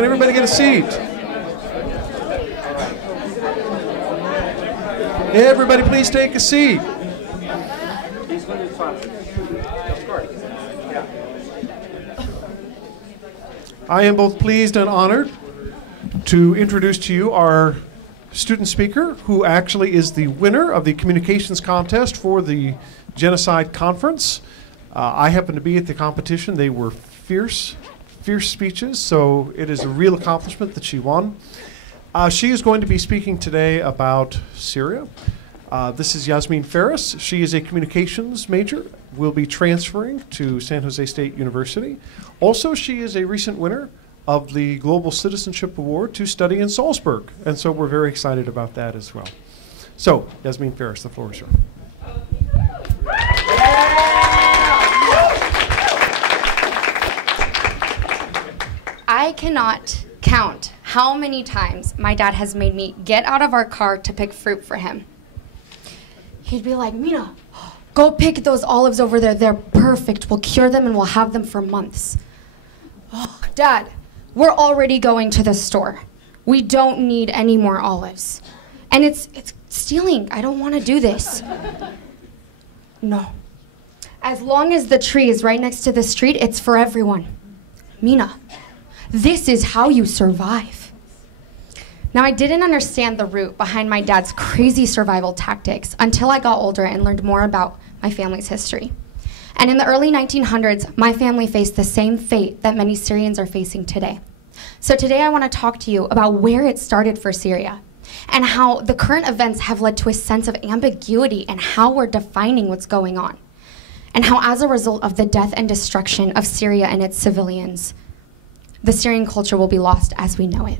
Can everybody get a seat? Everybody please take a seat. I am both pleased and honored to introduce to you our student speaker, who actually is the winner of the communications contest for the Genocide Conference. I happened to be at the competition. They were fierce speeches, so it is a real accomplishment that she won. She is going to be speaking today about Syria. This is Yasmeen Faris. She is a communications major, will be transferring to San Jose State University. Also, she is a recent winner of the Global Citizenship Award to study in Salzburg, and so we're very excited about that as well. So, Yasmeen Faris, the floor is yours. I cannot count how many times my dad has made me get out of our car to pick fruit for him. He'd be like, Mina, go pick those olives over there. They're perfect. We'll cure them and we'll have them for months. Oh, Dad, we're already going to the store. We don't need any more olives. And it's stealing. I don't want to do this. No. As long as the tree is right next to the street, it's for everyone. Mina, this is how you survive. Now, I didn't understand the root behind my dad's crazy survival tactics until I got older and learned more about my family's history. And in the early 1900s, my family faced the same fate that many Syrians are facing today. So today I want to talk to you about where it started for Syria and how the current events have led to a sense of ambiguity and how we're defining what's going on. And how, as a result of the death and destruction of Syria and its civilians, the Syrian culture will be lost as we know it.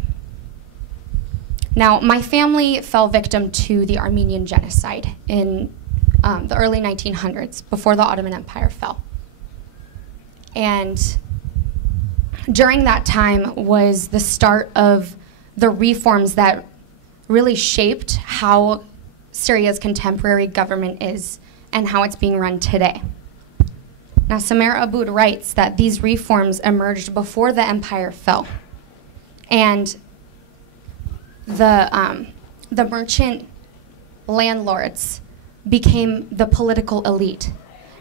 Now, my family fell victim to the Armenian genocide in the early 1900s, before the Ottoman Empire fell. And during that time was the start of the reforms that really shaped how Syria's contemporary government is and how it's being run today. Now, Samer Aboud writes that these reforms emerged before the empire fell. And the merchant landlords became the political elite.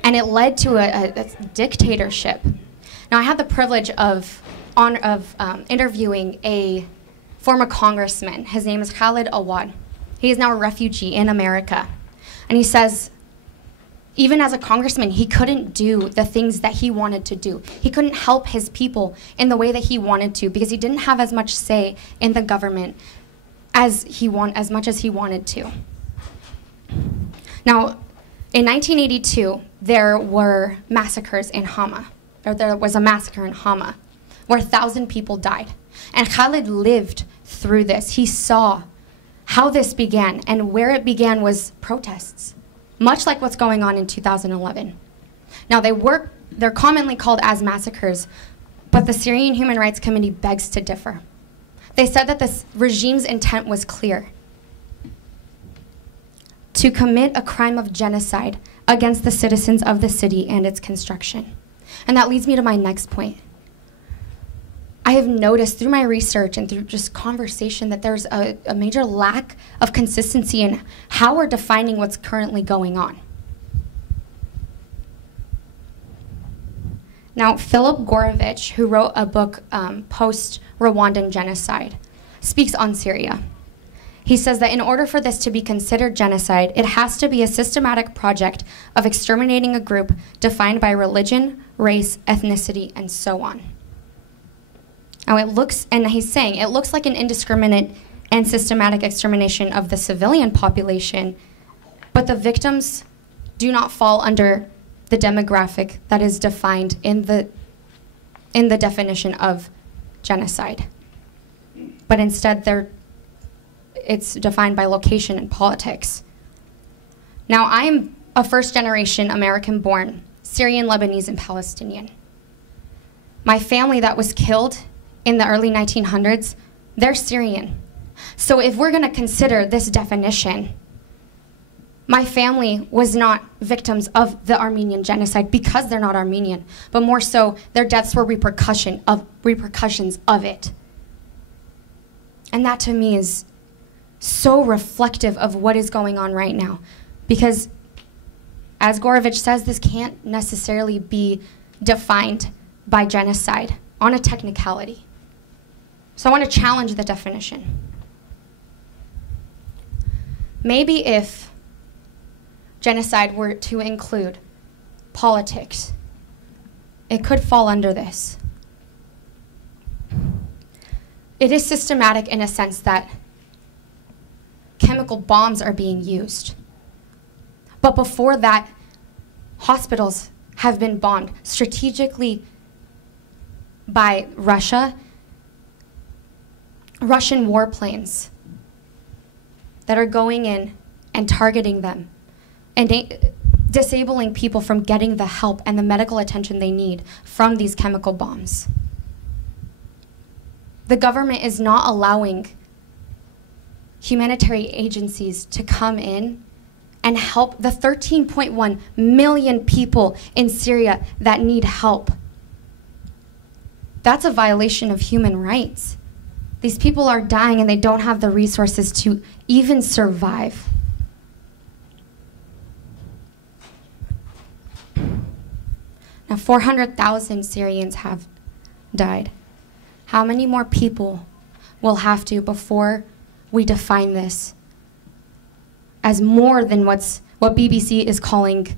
And it led to a dictatorship. Now, I had the privilege of interviewing a former congressman. His name is Khalid Awad. He is now a refugee in America. And he says, even as a congressman, he couldn't do the things that he wanted to do. He couldn't help his people in the way that he wanted to because he didn't have as much say in the government as much as he wanted to. Now, in 1982, there were massacres in Hama. Or there was a massacre in Hama where 1,000 people died. And Khalid lived through this. He saw how this began, and where it began was protests, much like what's going on in 2011. Now, they're commonly called as massacres, but the Syrian Human Rights Committee begs to differ. They said that the regime's intent was clear: to commit a crime of genocide against the citizens of the city and its construction. And that leads me to my next point. I have noticed through my research and through just conversation that there's a major lack of consistency in how we're defining what's currently going on. Now, Philip Gorovich, who wrote a book, Post-Rwandan Genocide, speaks on Syria. He says that in order for this to be considered genocide, it has to be a systematic project of exterminating a group defined by religion, race, ethnicity, and so on. Now he's saying, it looks like an indiscriminate and systematic extermination of the civilian population, but the victims do not fall under the demographic that is defined in the definition of genocide. But instead, it's defined by location and politics. Now, I am a first-generation American-born Syrian, Lebanese, and Palestinian. My family that was killed in the early 1900s, they're Syrian. So if we're going to consider this definition, my family was not victims of the Armenian genocide because they're not Armenian, but more so their deaths were repercussions of it. And that to me is so reflective of what is going on right now. Because as Gorovich says, this can't necessarily be defined by genocide on a technicality. So I want to challenge the definition. Maybe if genocide were to include politics, it could fall under this. It is systematic in a sense that chemical bombs are being used. But before that, hospitals have been bombed strategically by Russia, Russian warplanes that are going in and targeting them and disabling people from getting the help and the medical attention they need from these chemical bombs. The government is not allowing humanitarian agencies to come in and help the 13.1 million people in Syria that need help. That's a violation of human rights. These people are dying and they don't have the resources to even survive. Now, 400,000 Syrians have died. How many more people will have to before we define this as more than what BBC is calling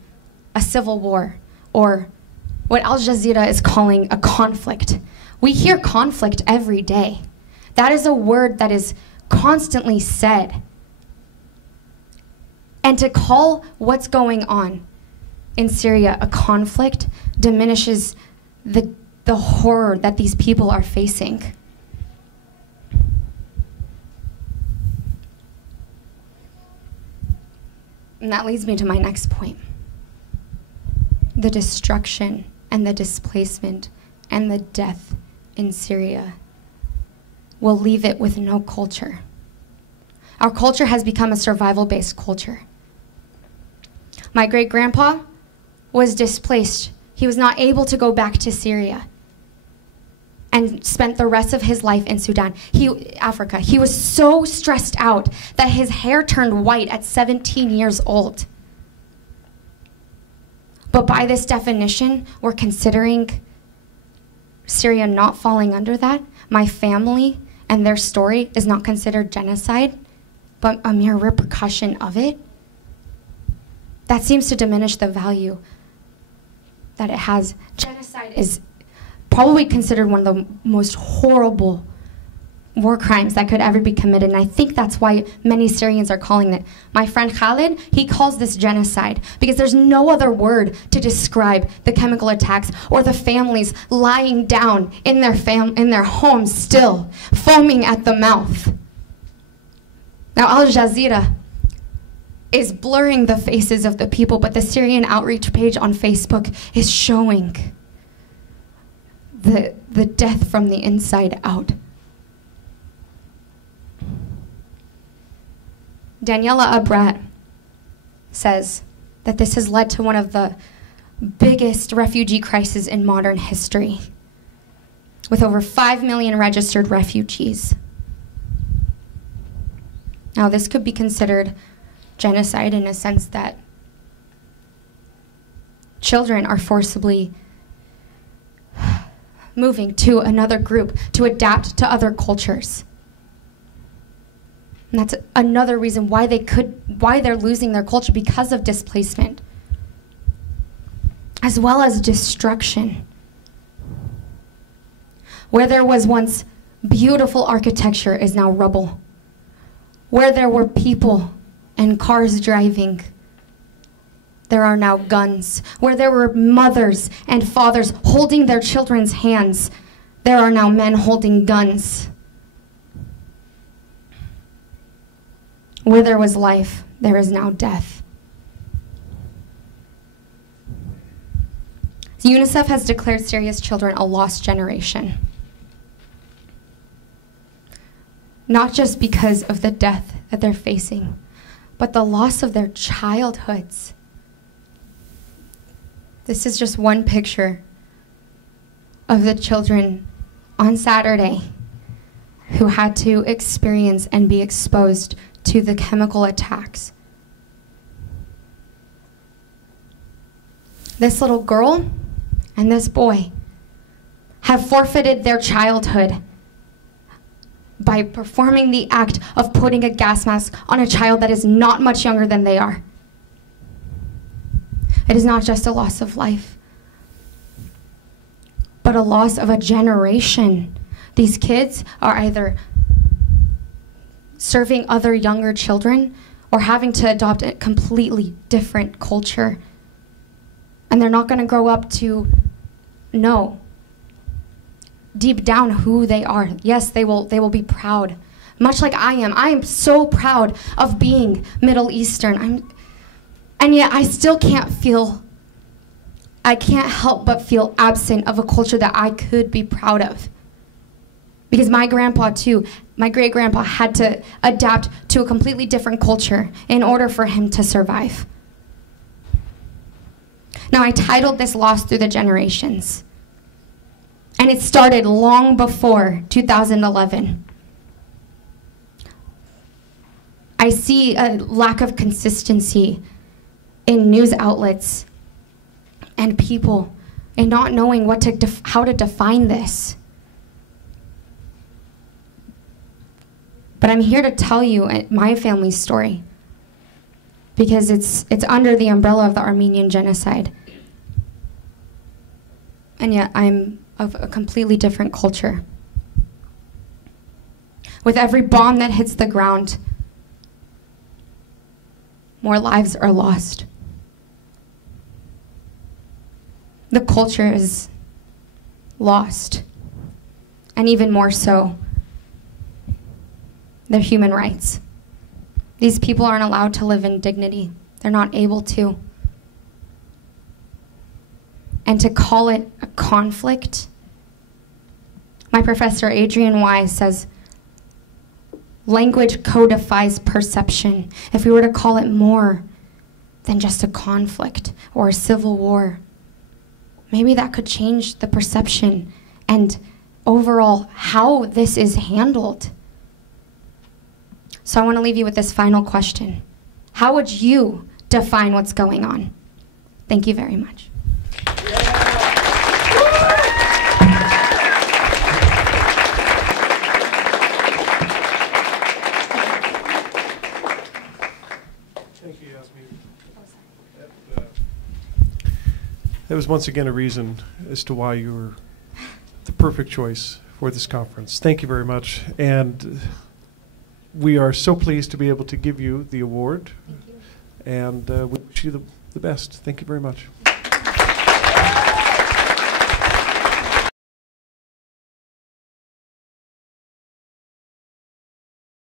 a civil war, or what Al Jazeera is calling a conflict? We hear conflict every day. That is a word that is constantly said. And to call what's going on in Syria a conflict diminishes the horror that these people are facing. And that leads me to my next point. The destruction and the displacement and the death in Syria will leave it with no culture. Our culture has become a survival-based culture. My great-grandpa was displaced. He was not able to go back to Syria and spent the rest of his life in Sudan, Africa. He was so stressed out that his hair turned white at 17 years old. But by this definition, we're considering Syria not falling under that. My family and their story is not considered genocide, but a mere repercussion of it. That seems to diminish the value that it has. Genocide is probably considered one of the most horrible war crimes that could ever be committed, and I think that's why many Syrians are calling it. My friend Khalid, he calls this genocide because there's no other word to describe the chemical attacks or the families lying down in their homes still, foaming at the mouth. Now, Al Jazeera is blurring the faces of the people, but the Syrian outreach page on Facebook is showing the death from the inside out. Daniela Abrat says that this has led to one of the biggest refugee crises in modern history, with over 5 million registered refugees. Now, this could be considered genocide in a sense that children are forcibly moving to another group to adapt to other cultures. And that's another reason why they're losing their culture, because of displacement, as well as destruction. Where there was once beautiful architecture is now rubble. Where there were people and cars driving, there are now guns. Where there were mothers and fathers holding their children's hands, there are now men holding guns. Where there was life, there is now death. UNICEF has declared Syria's children a lost generation. Not just because of the death that they're facing, but the loss of their childhoods. This is just one picture of the children on Saturday who had to experience and be exposed to the chemical attacks. This little girl and this boy have forfeited their childhood by performing the act of putting a gas mask on a child that is not much younger than they are. It is not just a loss of life, but a loss of a generation. These kids are either serving other younger children or having to adopt a completely different culture. And they're not going to grow up to know deep down who they are. Yes, they will be proud, much like I am. I am so proud of being Middle Eastern. And yet I still can't help but feel absent of a culture that I could be proud of. Because my grandpa too, my great-grandpa had to adapt to a completely different culture in order for him to survive. Now, I titled this Lost Through the Generations. And it started long before 2011. I see a lack of consistency in news outlets and people in not knowing how to define this. But I'm here to tell you my family's story because it's under the umbrella of the Armenian genocide. And yet I'm of a completely different culture. With every bomb that hits the ground, more lives are lost. The culture is lost, and even more so, their human rights. These people aren't allowed to live in dignity. They're not able to. And to call it a conflict, my professor Adrian Wise says, language codifies perception. If we were to call it more than just a conflict or a civil war, maybe that could change the perception and overall how this is handled. So I want to leave you with this final question. How would you define what's going on? Thank you very much. Thank you, Yasmeen. That was once again a reason as to why you were the perfect choice for this conference. Thank you very much. And we are so pleased to be able to give you the award. Thank you. And we wish you the best. Thank you very much.